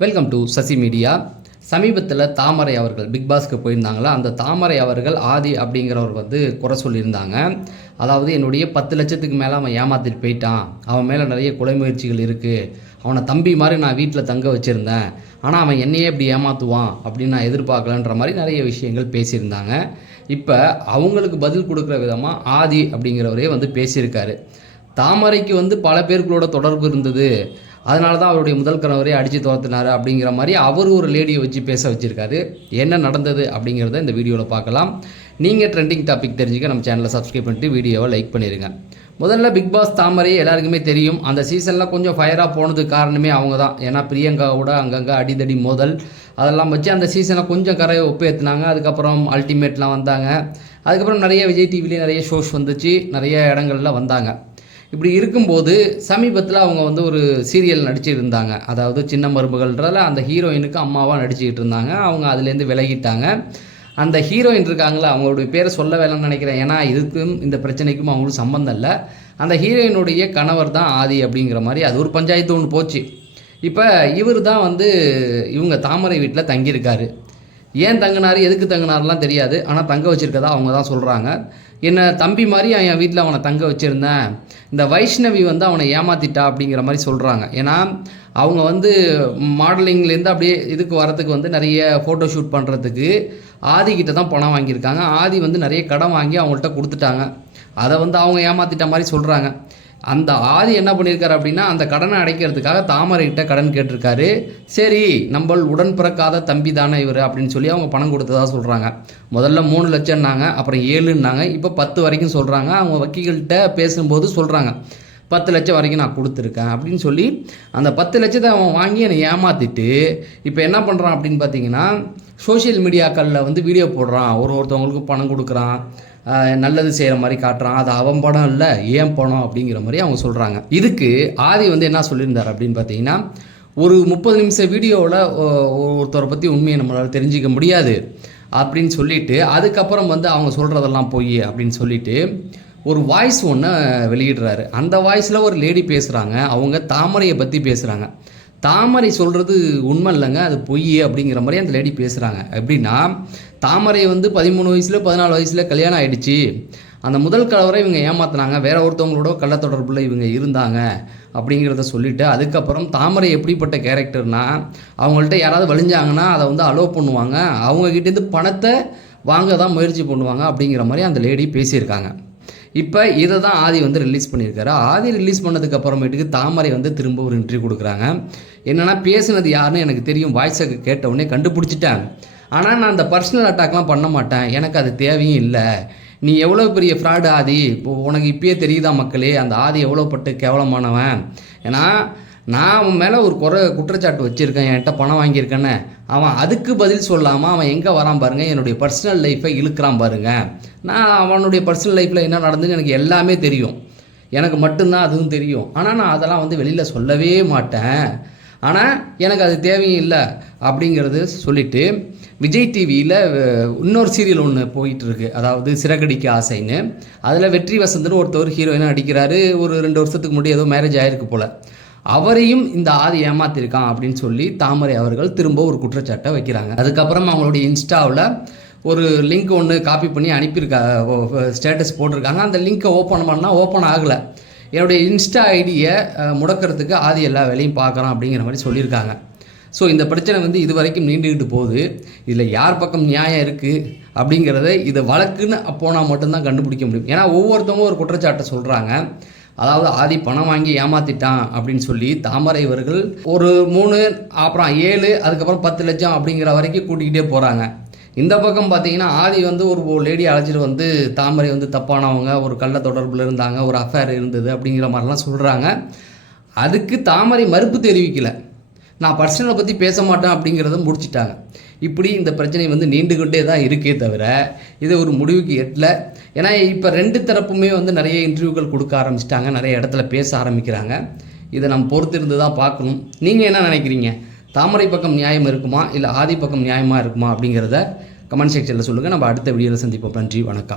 Welcome to Sasi media. சமீபத்தில் தாமரை அவர்கள் big பாஸ்க்கு போயிருந்தாங்களா, அந்த தாமரை அவர்கள் ஆதி அப்படிங்கிறவர் வந்து குறை சொல்லியிருந்தாங்க. அதாவது என்னுடைய 10 லட்சத்துக்கு மேலே அவன் ஏமாற்றிட்டு போயிட்டான், அவன் மேலே நிறைய கொலை முயற்சிகள் இருக்குது, அவனை தம்பி மாதிரி நான் வீட்டில் தங்க வச்சுருந்தேன், ஆனால் அவன் என்னையே இப்படி ஏமாற்றுவான் அப்படின்னு நான் எதிர்பார்க்கலன்ற மாதிரி நிறைய விஷயங்கள் பேசியிருந்தாங்க. இப்போ அவங்களுக்கு பதில் கொடுக்குற விதமாக ஆதி அப்படிங்கிறவரே வந்து பேசியிருக்காரு. தாமரைக்கு வந்து பல பேர்களோட தொடர்பு இருந்தது, அதனால தான் அவருடைய முதல் கணவரே அடித்து துரத்துனார் அப்படிங்கிற மாதிரி அவர் ஒரு லேடியை வச்சு பேச வச்சுருக்காரு. என்ன நடந்தது அப்படிங்கிறத இந்த வீடியோவில் பார்க்கலாம். நீங்கள் ட்ரெண்டிங் டாபிக் தெரிஞ்சுக்க நம்ம சேனலை சப்ஸ்கிரைப் பண்ணிட்டு வீடியோவை லைக் பண்ணிடுங்க. முதல்ல பிக் பாஸ் தாமரை எல்லாருக்குமே தெரியும். அந்த சீசனில் கொஞ்சம் ஃபயராக போனதுக்கு காரணமே அவங்க தான். ஏன்னா பிரியங்காவோட அங்கங்கே அடிதடி மோதல் அதெல்லாம் வச்சு அந்த சீசனை கொஞ்சம் கரையை ஒப்பேற்றினாங்க. அதுக்கப்புறம் அல்டிமேட்லாம் வந்தாங்க. அதுக்கப்புறம் நிறைய விஜய் டிவிலேயே நிறைய ஷோஸ் வந்துச்சு, நிறைய இடங்கள்ல வந்தாங்க. இப்படி இருக்கும்போது சமீபத்தில் அவங்க வந்து ஒரு சீரியல் நடிச்சுட்டு இருந்தாங்க. அதாவது சின்ன மருமகள்ன்றதில் அந்த ஹீரோயினுக்கு அம்மாவாக நடிச்சுக்கிட்டு இருந்தாங்க. அவங்க அதுலேருந்து விலகிட்டாங்க. அந்த ஹீரோயின் இருக்காங்களா, அவங்களுடைய பேரை சொல்ல வேலைன்னு நினைக்கிறேன், ஏன்னா இதுக்கும் இந்த பிரச்சனைக்கும் அவங்களுக்கு சம்மந்தம் இல்லை. அந்த ஹீரோயினுடைய கணவர் தான் ஆதி அப்படிங்கிற மாதிரி அது ஒரு பஞ்சாயத்து ஒன்று போச்சு. இப்போ இவர் தான் வந்து இவங்க தாமரை வீட்டில் தங்கியிருக்காரு. ஏன் தங்கினார், எதுக்கு தங்கினார்லாம் தெரியாது, ஆனால் தங்க வச்சுருக்கதா அவங்க தான் சொல்கிறாங்க. என்னை தம்பி மாதிரி என் வீட்டில் அவனை தங்க வச்சுருந்தேன், இந்த வைஷ்ணவி வந்து அவனை ஏமாற்றிட்டா அப்படிங்கிற மாதிரி சொல்கிறாங்க. ஏன்னா அவங்க வந்து மாடலிங்லேருந்து அப்படியே இதுக்கு வரத்துக்கு வந்து நிறைய ஃபோட்டோ ஷூட் பண்ணுறதுக்கு ஆதிக்கிட்ட தான் பணம் வாங்கியிருக்காங்க. ஆதி வந்து நிறைய கடன் வாங்கி அவங்கள்ட்ட கொடுத்துட்டாங்க. அதை வந்து அவங்க ஏமாற்றிட்ட மாதிரி சொல்கிறாங்க. அந்த ஆதி என்ன பண்ணியிருக்காரு அப்படின்னா, அந்த கடனை அடைக்கிறதுக்காக தாமரைகிட்ட கடன் கேட்டிருக்காரு. சரி, நம்ம உடன் பிறக்காத தம்பி தானே இவர் அப்படின்னு சொல்லி அவங்க பணம் கொடுத்ததா சொல்கிறாங்க. முதல்ல 3 லட்சம்னாங்க, அப்புறம் 7ன்னாங்க, இப்போ 10 வரைக்கும் சொல்கிறாங்க. அவங்க வக்கீல்கிட்ட பேசும்போது சொல்கிறாங்க 10 லட்சம் வரைக்கும் நான் கொடுத்துருக்கேன் அப்படின்னு சொல்லி அந்த 10 லட்சத்தை அவன் வாங்கி என்னை ஏமாற்றிட்டு இப்போ என்ன பண்ணுறான் அப்படின்னு பார்த்தீங்கன்னா, சோஷியல் மீடியாக்களில் வந்து வீடியோ போடுறான், ஒருத்தவங்களுக்கு பணம் கொடுக்குறான், நல்லது செய்கிற மாதிரி காட்டுறான். அது அவன் படம் இல்லை, ஏன் பணம் அப்படிங்கிற மாதிரி அவங்க சொல்கிறாங்க. இதுக்கு ஆதி வந்து என்ன சொல்லியிருந்தார் அப்படின்னு பார்த்தீங்கன்னா, ஒரு 30 நிமிஷம் வீடியோவில் ஒருத்தரை பற்றி உண்மையை நம்மளால் தெரிஞ்சிக்க முடியாது அப்படின்னு சொல்லிட்டு, அதுக்கப்புறம் வந்து அவங்க சொல்கிறதெல்லாம் போய் அப்படின்னு சொல்லிட்டு ஒரு வாய்ஸ் ஒன்று வெளியிடுறாரு. அந்த வாய்ஸில் ஒரு லேடி பேசுகிறாங்க, அவங்க தாமரையை பற்றி பேசுகிறாங்க. தாமரை சொல்கிறது உண்மை இல்லைங்க, அது பொய் அப்படிங்கிற மாதிரி அந்த லேடி பேசுகிறாங்க. எப்படின்னா, தாமரை வந்து 13 வயசில் 14 வயசில் கல்யாணம் ஆகிடுச்சு, அந்த முதல் கணவரை இவங்க ஏமாத்தினாங்க, வேற ஒருத்தவங்களோட கள்ள தொடர்பில் இவங்க இருந்தாங்க அப்படிங்கிறத சொல்லிவிட்டு, அதுக்கப்புறம் தாமரை எப்படிப்பட்ட கேரக்டர்னா, அவங்கள்ட்ட யாராவது வலிஞ்சாங்கன்னா அதை வந்து அலோவ் பண்ணுவாங்க, அவங்கக்கிட்டேருந்து பணத்தை வாங்க தான் முயற்சி பண்ணுவாங்க அப்படிங்கிற மாதிரி அந்த லேடி பேசியிருக்காங்க. இப்போ இதை தான் ஆதி வந்து ரிலீஸ் பண்ணியிருக்காரு. ஆதி ரிலீஸ் பண்ணதுக்கு அப்புறமேட்டுக்கு தாமரை வந்து திரும்ப ஒரு இன்டர்வியூ கொடுக்குறாங்க. என்னென்னா, பேசுனது யாருன்னு எனக்கு தெரியும், வாய்ஸை கேட்ட உடனே கண்டுபிடிச்சிட்டேன், ஆனால் நான் அந்த பர்சனல் அட்டாக்லாம் பண்ண மாட்டேன், எனக்கு அது தேவையும் இல்லை. நீ எவ்வளோ பெரிய ஃப்ராடு ஆதி, உனக்கு இப்பயே தெரியுதா மக்களே அந்த ஆதி எவ்வளோ பட்டு கேவலமானவன். ஏன்னா நான் அவன் மேலே ஒரு குற்றச்சாட்டு வச்சுருக்கேன், என்கிட்ட பணம் வாங்கியிருக்கேன்னு, அவன் அதுக்கு பதில் சொல்லாமல் அவன் எங்கே வரான் பாருங்கள், என்னுடைய பர்சனல் லைஃப்பை இழுக்கிறான் பாருங்கள். நான் அவனுடைய பர்சனல் லைஃப்பில் என்ன நடந்துன்னு எனக்கு எல்லாமே தெரியும், எனக்கு மட்டும்தான் அதுவும் தெரியும், ஆனால் நான் அதெல்லாம் வந்து வெளியில் சொல்லவே மாட்டேன், ஆனால் எனக்கு அது தேவையும் இல்லை அப்படிங்கிறது சொல்லிவிட்டு, விஜய் டிவியில் இன்னொரு சீரியல் ஒன்று போயிட்டுருக்கு, அதாவது சிறகடிக்க ஆசைன்னு. அதில் வெற்றி வசந்தன்னு ஒருத்தவர் ஹீரோயினாக அடிக்கிறாரு. ஒரு 2 வருஷத்துக்கு முன்னாடி ஏதோ மேரேஜ் ஆகிருக்கு போல். அவரையும் இந்த ஆதி ஏமாத்திருக்கான் அப்படின்னு சொல்லி தாமரை அவர்கள் திரும்ப ஒரு குற்றச்சாட்டை வைக்கிறாங்க. அதுக்கப்புறம் அவங்களுடைய இன்ஸ்டாவில் ஒரு லிங்க் ஒன்று காப்பி பண்ணி ஸ்டேட்டஸ் போட்டிருக்காங்க. அந்த லிங்க்கை ஓப்பன் பண்ணால் ஓப்பன் ஆகலை. என்னுடைய இன்ஸ்டா ஐடியை முடக்கிறதுக்கு ஆதி எல்லா வேலையும் பார்க்குறான் அப்படிங்கிற மாதிரி சொல்லியிருக்காங்க. ஸோ இந்த பிரச்சனை வந்து இது வரைக்கும் நீண்டுக்கிட்டு போகுது. இதில் யார் பக்கம் நியாயம் இருக்குது அப்படிங்கிறத இதை வழக்குன்னு போனால் மட்டும்தான் கண்டுபிடிக்க முடியும். ஏன்னா ஒவ்வொருத்தவங்க ஒரு குற்றச்சாட்டை சொல்கிறாங்க. அதாவது ஆதி பணம் வாங்கி ஏமாற்றிட்டான் அப்படின்னு சொல்லி தாமரை இவர்கள் ஒரு 3, அப்புறம் 7, அதுக்கப்புறம் 10 லட்சம் அப்படிங்கிற வரைக்கும் கூட்டிக்கிட்டே போகிறாங்க. இந்த பக்கம் பார்த்தீங்கன்னா, ஆதி வந்து ஒரு லேடி அழைச்சிட்டு வந்து தாமரை வந்து தப்பானவங்க, ஒரு கள்ள தொடர்பில் இருந்தாங்க, ஒரு அஃபேர் இருந்தது அப்படிங்கிற மாதிரிலாம் சொல்கிறாங்க. அதுக்கு தாமரை மறுப்பு தெரிவிக்கலை, நான் பர்சனலை பற்றி பேச மாட்டேன் அப்படிங்கிறத முடிச்சிட்டாங்க. இப்படி இந்த பிரச்சனை வந்து நீண்டுகிட்டே தான் இருக்கே தவிர இதை ஒரு முடிவுக்கு எட்டல. ஏன்னா இப்போ 2 தரப்புமே வந்து நிறைய இன்டர்வியூக்கள் கொடுக்க ஆரம்பிச்சிட்டாங்க, நிறைய இடத்துல பேச ஆரம்பிக்கிறாங்க. இதை நம்ம பொறுத்திருந்து தான் பார்க்கணும். நீங்கள் என்ன நினைக்கிறீங்க? தாமரை பக்கம் நியாயம் இருக்குமா, இல்லை ஆதி பக்கம் நியாயமாக இருக்குமா அப்படிங்கிறத கமெண்ட் செக்ஷனில் சொல்லுங்கள். நம்ம அடுத்த வீடியோவில் சந்திப்போம். நன்றி, வணக்கம்.